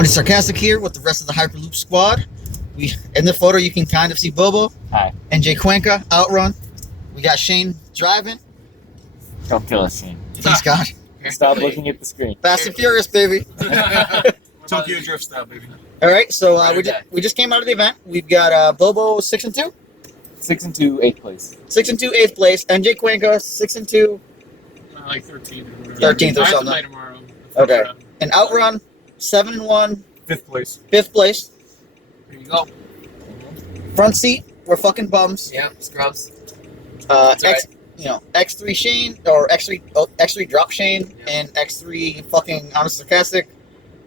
Honest Sarcastic here with the rest of the Hyperloop squad. We in the photo you can kind of see Bobo. Hi. And Jay Cuenca outrun. We got Shane driving. Don't kill us, Shane. Thanks God. Stop looking at the screen. Fast and Furious, baby. Tokyo Drift style, baby. All right, so we just came out of the event. We've got Bobo 6-2, 6-2, 8th place. 6-2, 8th place, and Jay Cuenca 6-2, Like 13th or whatever. 13th or I have to something. play tomorrow. Okay. And outrun 7-1, 5th place. 5th place. There you go. Front seat, we're fucking bums. Yeah, scrubs. X3 Shane or X3 drop Shane and X3 fucking Honest Sarcastic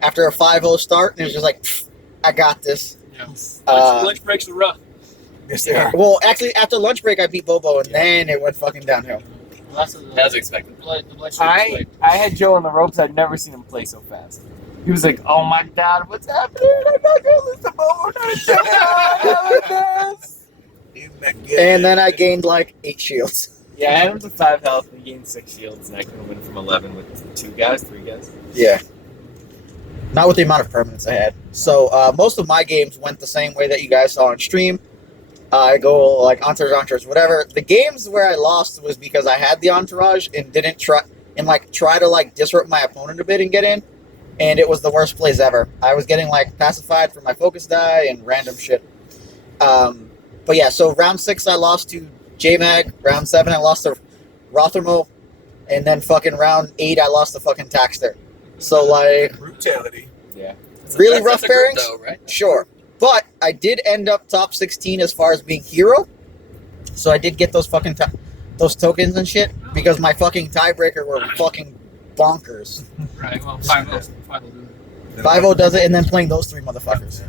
after a 5-0 start, and it was just like, I got this. Yeah. Lunch breaks are rough. Yes, they are. Well, actually, after lunch break, I beat Bobo, and then it went fucking downhill. That's the As expected. I had Joe on the ropes. I'd never seen him play so fast. He was like, "Oh my God, what's happening? I'm not gonna lose the ball. And then I gained like 8 shields. Yeah, I had him to 5 health and he gained 6 shields, and I couldn't win from 11 with 3 guys. Yeah. Not with the amount of permanents I had. So most of my games went the same way that you guys saw on stream. I go like entourage, whatever. The games where I lost was because I had the entourage and didn't try to disrupt my opponent a bit and get in. And it was the worst plays ever. I was getting pacified for my focus die and random shit. But yeah, so round 6 I lost to J-Mag. Round 7 I lost to Rothermo. And then fucking round 8 I lost to fucking Taxter. So brutality. Yeah. Really rough pairings? Though, right? Sure. But I did end up top 16 as far as being hero. So I did get those fucking those tokens and shit because my fucking tiebreaker were fucking bonkers. Right, well, 5-0 will do it. 5-0 does it, and then playing those 3 motherfuckers.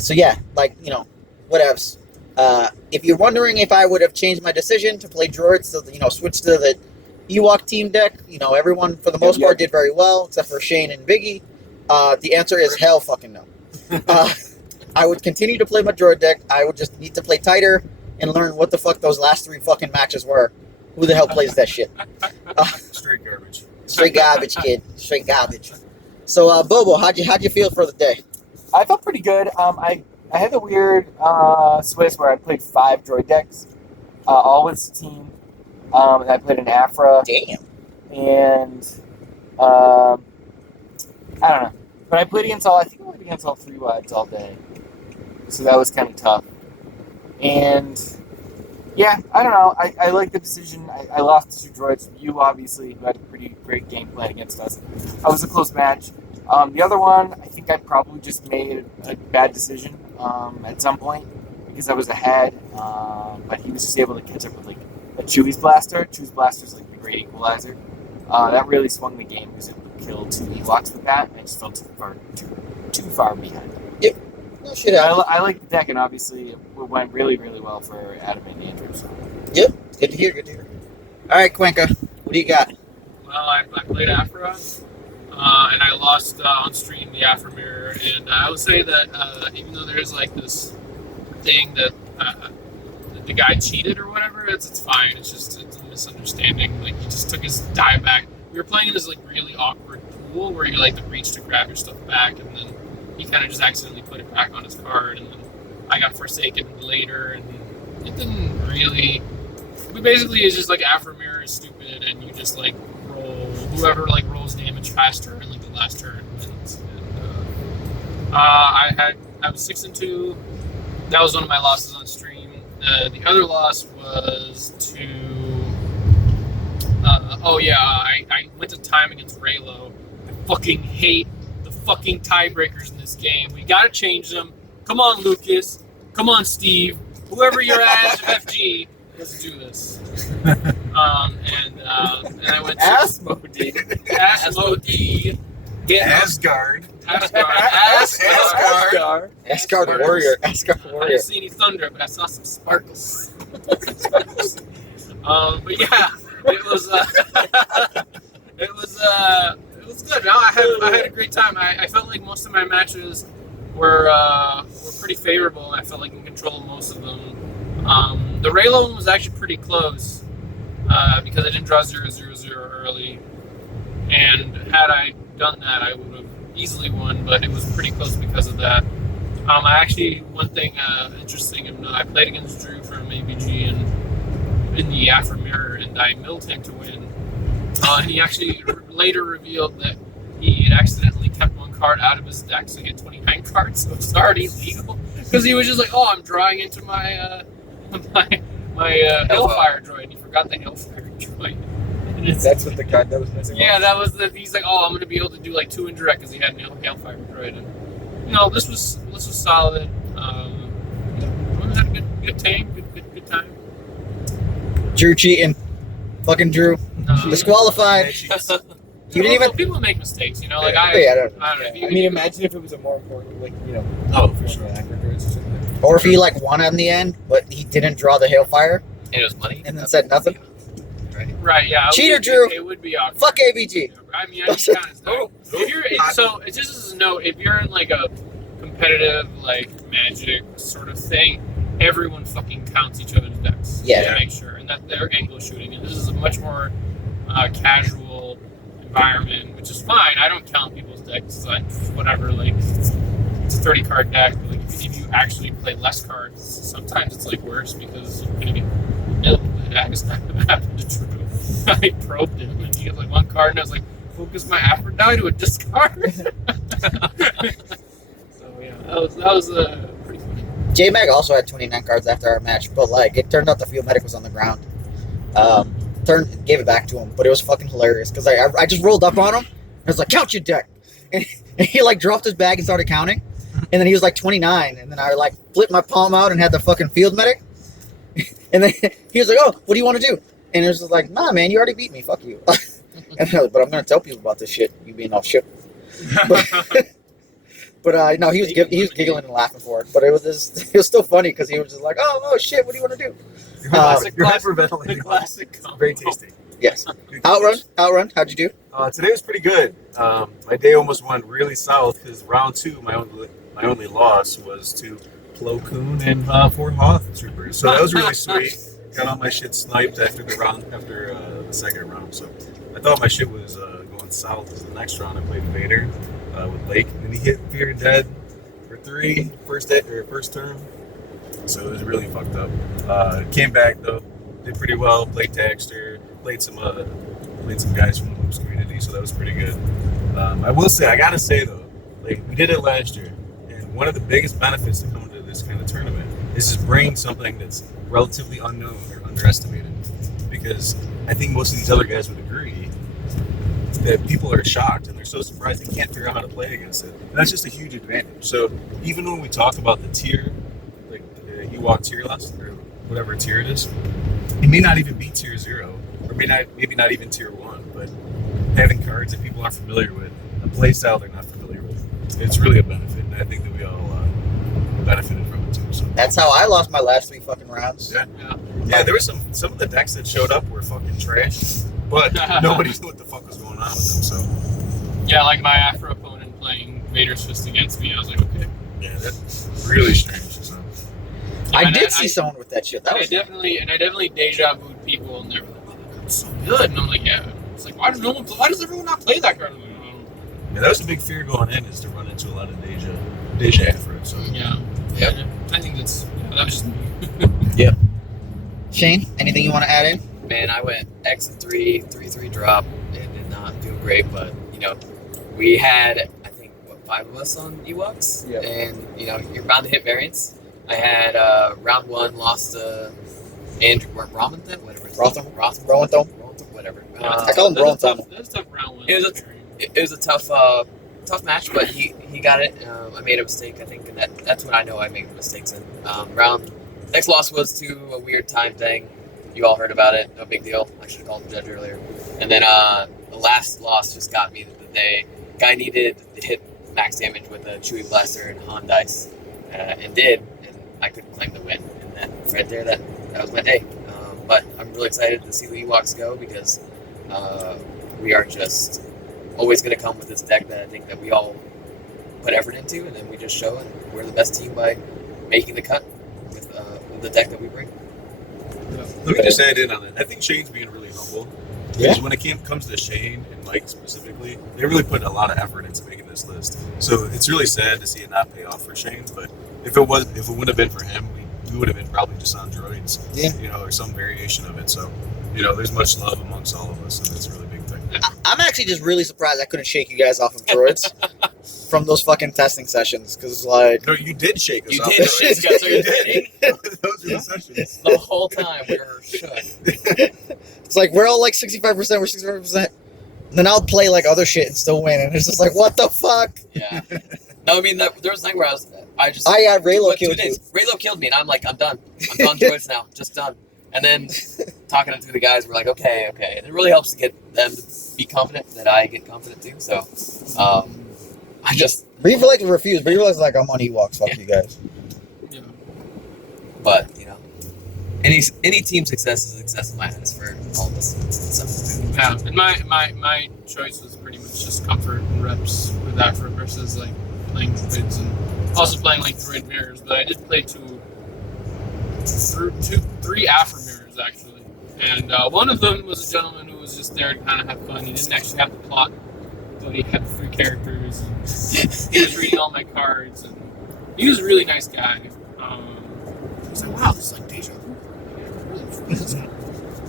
So yeah, whatevs. If you're wondering if I would have changed my decision to play droids, to switch to the Ewok team deck, everyone for the most part did very well except for Shane and Biggie. The answer is hell fucking no. I would continue to play my droid deck. I would just need to play tighter and learn what the fuck those last 3 fucking matches were. Who the hell plays that shit? Straight garbage. Straight garbage, kid. Straight garbage. So, Bobo, how'd you feel for the day? I felt pretty good. I had the weird Swiss where I played 5 droid decks, all with Satine. And I played an Afra. Damn. And I don't know. But I played against I played against all 3 wides all day. So that was kind of tough. And yeah, I don't know. I like the decision. I lost to 2 droids. You, obviously, who had a pretty great game plan against us. I was a close match. The other one, I think I probably just made a bad decision at some point because I was ahead. But he was just able to catch up with a Chewie's Blaster. Chewie's Blaster is the great equalizer. That really swung the game. He was able to kill 2 Ewoks with that, and I just felt too far behind him. Yep. No shit out. I like the deck, and obviously it went really, really well for Adam and Andrew. So. Yep. Good to hear. All right, Cuenca, what do you got? Well, I played Afra, and I lost on stream the Afra mirror. And I would say that even though there's this thing that the guy cheated or whatever, it's fine. It's a misunderstanding. He just took his die back. We were playing in this really awkward pool where you reach to grab your stuff back, and then he kind of just accidentally put it back on his card, and then I got Forsaken later, and it didn't really. But basically, it's just Afra mirror is stupid, and you just roll whoever rolls damage faster in the last turn wins. And I was 6-2. That was one of my losses on stream. The other loss was to. I went to time against Raylo. I fucking hate the fucking tiebreakers in this game. We gotta change them. Come on, Lucas. Come on, Steve. Whoever you're at, FG, let's do this. And I went to Asmodee. Asgard. Asgard Warrior. I didn't see any thunder, but I saw some sparkles. But yeah, it was good. I had a great time. I felt like most of my matches were pretty favorable. I felt in control of most of them. The Raylo one was actually pretty close because I didn't draw 0-0-0 early, and had I done that, I would have easily won, but it was pretty close because of that. I actually, one thing interesting, I played against Drew from ABG in the Afro Mirror, and I milled him to win. And he actually later revealed that he had accidentally kept one card out of his deck, so he had 29 cards, so it's already legal. Because he was just like, oh, I'm drawing into my Hellfire droid. He forgot the Hellfire droid. That's what the card that was missing. Yeah, that was the. He's like, oh, I'm gonna be able to do like 2 indirect because he had no Hellfire droid. And this was solid. We had a good time, good time. Drew cheating. Fucking Drew. Disqualified. You didn't even. People make mistakes, I don't know. I mean, imagine if it was a more important, Oh, for sure. Or if he won in the end, but he didn't draw the Hailfire And it was money. and then said nothing. Right, yeah. Cheater, Drew. It would be awkward. Fuck ABG. I mean, I kind of. It's just as a note, if you're in a competitive Magic sort of thing, everyone fucking counts each other's decks. Yeah. To make sure, and that they're angle shooting, and this is a much more casual environment, which is fine. I don't count people's decks. Whatever. It's a 30 card deck. If you actually play less cards, sometimes it's worse because you're gonna get milled. That happened to Drew. I probed him, and he had one card, and I was like, focus my Aphrodite to a discard. So yeah, that was pretty funny. J-Mag also had 29 cards after our match, but it turned out the field medic was on the ground. Gave it back to him, but it was fucking hilarious because I just rolled up on him. I was like, count your deck, and he dropped his bag and started counting, and then he was 29, and then I flipped my palm out and had the fucking field medic, and then he was like, oh, what do you want to do? And it was just like, nah, man, you already beat me, fuck you. And I was, but I'm gonna tell people about this shit, you being off shit. But no, he was giggling and laughing for it, but it was still funny because he was just like, oh shit, what do you want to do? You're hyperventilating. Classic. Very tasty. Yes. Outrun, how'd you do? Today was pretty good. My day almost went really south because round 2, my only loss was to Plo Koon and 4 Hoth Troopers. So that was really sweet. Got all my shit sniped after the second round. So I thought my shit was going south. Because the next round I played Vader with Lake, and he hit Fear and Dead for 3 first turn. So it was really fucked up. Came back though, did pretty well. Played Taxter, played some guys from the Loops community, so that was pretty good. I gotta say though, we did it last year, and one of the biggest benefits to coming to this kind of tournament is just bringing something that's relatively unknown or underestimated. Because I think most of these other guys would agree that people are shocked and they're so surprised they can't figure out how to play against it. And that's just a huge advantage. So even when we talk about the tier, Ewok tier list or whatever tier it is, it may not even be tier 0 or maybe not even tier 1, but having cards that people aren't familiar with, a play style they're not familiar with, it's really a benefit, and I think that we all benefited from it too. So That's how I lost my last 3 fucking rounds. Yeah, there were some of the decks that showed up were fucking trash, but nobody knew what the fuck was going on with them. So Yeah, my Afro opponent playing Vader's Fist against me, I was like, okay. yeah, that's really strange. So I did see someone with that shit. That I was definitely deja vu'd people, and they're like, oh, that card's so good. And I'm like, yeah. It's like, why does everyone not play that card? I'm like, yeah, that was a big fear going in, is to run into a lot of deja Afro. So yeah. Yep. I think that was just me. Shane, anything you want to add in? Man, I went X and 3 drop, and did not do great. But we had I think 5 of us on Ewoks, Yeah. and you're bound to hit variants. I had round 1 lost to Andrew Romanthon, whatever. Romanthon? Whatever. I call him Romanthon. That's a tough round one. It was a tough match, but he got it. I made a mistake, I think, and that's when I know I make mistakes. In next loss was to a weird time thing. You all heard about it. No big deal. I should have called the judge earlier. And then the last loss just got me the day. Guy needed to hit max damage with a Chewy Blaster and Han Dice, and did, and I couldn't claim the win. And that right there, that was my day. But I'm really excited to see the Ewoks go because we are just always going to come with this deck that I think that we all put effort into, and then we just show it. We're the best team by making the cut with the deck that we bring. let me just add in on that. I think Shane's being really humble. Because when it comes to Shane and Mike specifically, they really put a lot of effort into making this list. So it's really sad to see it not pay off for Shane. But if it would have been for him, we would have been probably just on droids, or some variation of it. So, there's much love amongst all of us, and it's a really big thing. I'm actually just really surprised I couldn't shake you guys off of droids from those fucking testing sessions. Because, like... No, you did shake us You off. did. Those guys are kidding. Those were the sessions. The whole time we were shook. It's like, we're all like 65%, we're 65%. And then I'll play like other shit and still win. And it's just like, what the fuck? Yeah. No, I mean, there was a night where I got Raylo killed you. Raylo killed me, and I'm like, I'm done. I'm done droids now. Just done. And then talking to the guys, we're like, okay. And it really helps to get them to be confident that I get confident too. So, I just... Reaver like to refuse. Reaver was like, I'm on Ewoks. Fuck you guys. Yeah. But, any team success is a success in my eyes for all of us. So, Yeah, and my choice was pretty much just comfort and reps with Afro versus like playing droids and also playing like droid mirrors. But I did play three Afro mirrors actually, and one of them was a gentleman who was just there to kind of have fun. He didn't actually have the plot, but he had 3 characters. And he was reading all my cards, and he was a really nice guy. He was like, "Wow, this is like deja vu."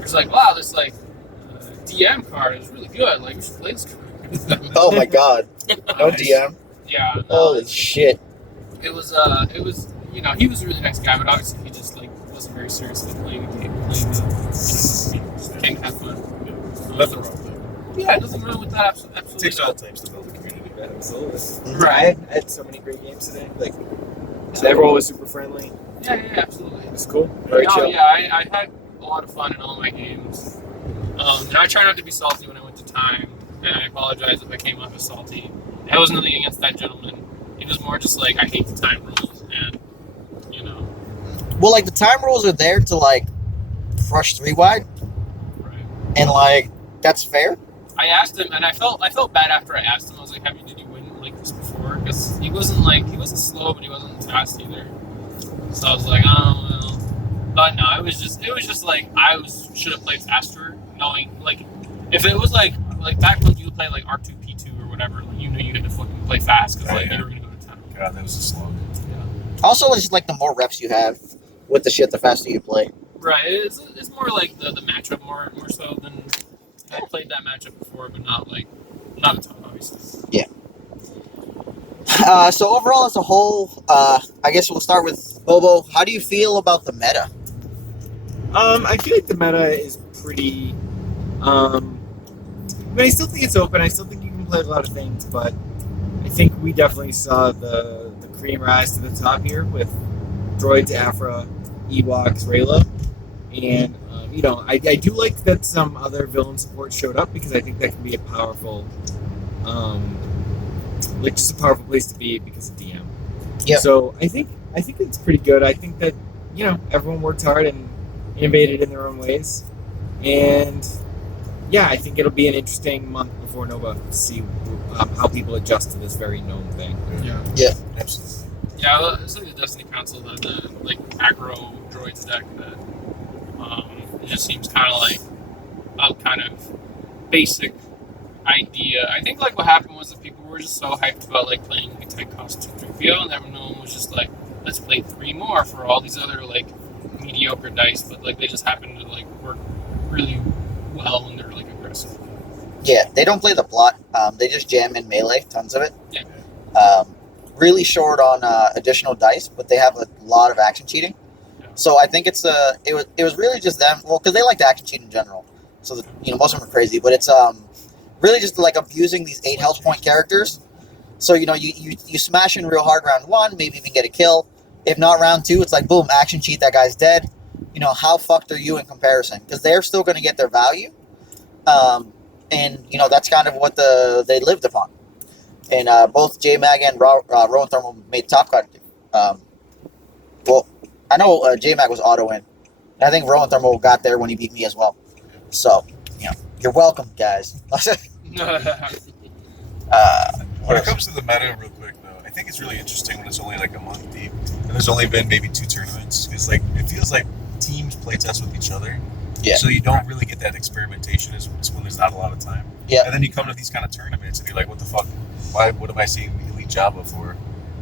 It's like, wow, this like DM card is really good. Like, you should play this card. Oh my god. No DM. Yeah. Holy shit. It was, he was a really nice guy, but obviously he just like wasn't very seriously playing the game. Came to have fun. Nothing wrong with that. Yeah, nothing wrong with that. Absolutely. It takes all types to build a community. Yeah, absolutely. Right. I had so many great games today. Like, everyone was super friendly. Yeah, absolutely. It was cool. Very chill. Yeah, I had a lot of fun in all my games. And I try not to be salty when I went to time, and I apologize if I came off as salty. That was nothing against that gentleman. It was more just like, I hate the time rules, and, Well, like, the time rules are there to, like, crush 3-wide, right. and, like, that's fair. I asked him, and I felt bad after I asked him. I was like, did you win like this before? Because he wasn't slow, but he wasn't fast either. So I was like, oh, well. But no, it was just like, should have played faster, knowing, like, if it was like back when you played like R2P2 or whatever, like, you had to fucking play fast because like you were gonna go to town. God, that was a slog. Yeah. Also, it's just, like, the more reps you have with the shit, the faster you play. Right. It's more like the matchup more so than I played that matchup before, but not a ton, obviously. Yeah. So overall, as a whole, I guess we'll start with Bobo. How do you feel about the meta? I feel like the meta is pretty. I still think it's open. I still think you can play a lot of things, but I think we definitely saw the cream rise to the top here with droids, Afra, Ewoks, Raylo, and I do like that some other villain support showed up because I think that can be a powerful, just a powerful place to be because of DM. Yep. So I think it's pretty good. I think that everyone worked hard and innovated in their own ways, and yeah, I think it'll be an interesting month before Nova to see how people adjust to this very known thing. Yeah. Absolutely. Yeah, well, it's like the Destiny Council, the like aggro droids deck that it just seems kind of like a kind of basic idea. I think like what happened was that people were just so hyped about like playing like a 10 cost 2-3PO, and then no one was just like, let's play 3 more for all these other like mediocre dice, but like they just happen to like work really well when they're like aggressive. Yeah, they don't play the plot. They just jam in melee, tons of it. Yeah. Really short on additional dice, but they have a lot of action cheating. Yeah. So I think it was really just them. Well, because they like to action cheat in general. So most of them are crazy, but it's really just like abusing these 8 health point characters. So you smash in real hard round 1, maybe even get a kill. If not round 2, it's like boom, action cheat, that guy's dead. How fucked are you in comparison? Because they're still going to get their value, and that's kind of what they lived upon. And both J-Mag and Rowan Thermal made top card. Well, I know J-Mag was auto in. And I think Rowan Thermal got there when he beat me as well. So, you're welcome, guys. When it comes to the meta, real quick though, I think it's really interesting when it's only like a month deep, and there's only been maybe 2 tournaments. Because like it feels like teams play test with each other, Yeah. So you don't really get that experimentation as when there's not a lot of time. Yeah. And then you come to these kind of tournaments and you're like, what the fuck? What am I seeing Elite Java for?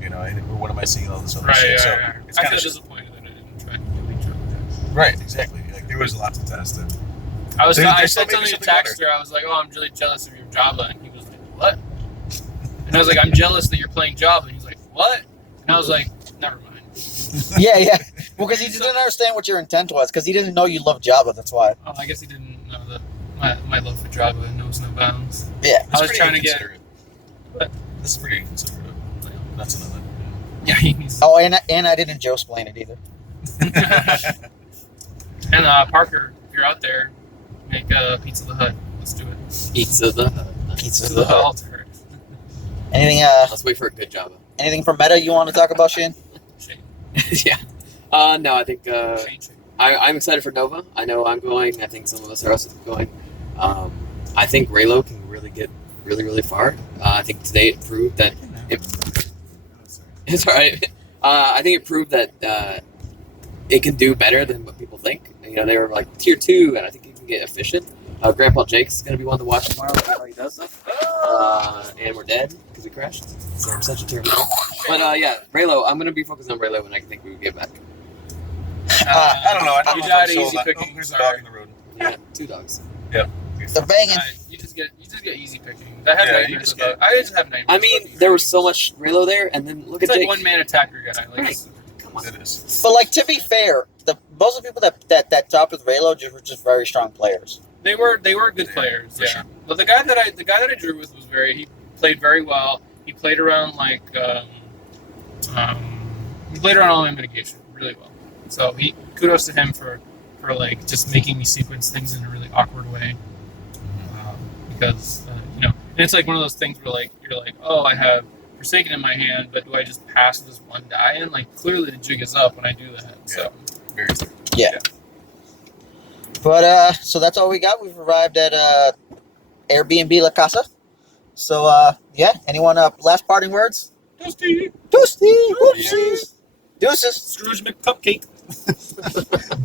You know, and what am I seeing all this other shit? So it's I kind feel of disappointed that I didn't try Elite Java. right, exactly. Like there was a lot to test. And I There's said maybe something to something Taxter. I was like, "Oh, I'm really jealous of your Java," and he was like, "What?" And I was like, "I'm jealous that you're playing Java," and he's like, "What?" And I was like, "Never mind." Yeah. Well, because he didn't understand what your intent was, because he didn't know you loved Java. That's why. Oh, I guess he didn't know that my love for Java knows no bounds. Yeah. I was pretty trying to get. inconsiderate. This is pretty considerate. That's another. Yeah, he's. Oh, and I didn't Joe explain it either. And Parker, if you're out there, make Pizza the Hut. Let's do it. Pizza the Hut. Pizza The the Hut. altar. Anything? Let's wait for a good Java. Anything from Meta you want to talk about, Shane? Shane. Yeah. No, I think Shane. I'm excited for Nova. I know I'm going. I think some of us are also going. I think Raylo can really get really far. I think today it proved that it's all right. I think it proved that it can do better than what people think. You know, they were like tier 2, and I think it can get efficient. Grandpa Jake's gonna be one to watch tomorrow. See how he does stuff. And we're dead because we crashed. So I'm such a terrible. But yeah, Raylo. I'm gonna be focused on Raylo, and I think we will get back. I don't know. I don't You know if died I'm sold easy on- picking, Oh, there's a sorry. dog in the road. Yeah, 2 dogs. They're banging. You just get easy picking. I have Yeah, you nightmares just about. I just have nightmares. I mean, there was so much Raylo there, and then look It's at like Jake. one man attacker guy. Like, Right. Come on. It is. But like to be fair, most of the people that top with Raylo were just very strong players. They were good Yeah, players, for yeah. sure. But the guy that I drew with was he played very well. He played around like he played around all my mitigation really well. So kudos to him for like just making me sequence things in a really awkward way. Because you know, and it's like one of those things where like you're like, oh, I have Forsaken in my hand, but do I just pass this one die in? Like clearly the jig is up when I do that. So Very clear. Yeah. But so that's all we got. We've arrived at Airbnb La Casa. So yeah, anyone last parting words? Toasty, Deuces. Deuces. Scrooge McCupcake.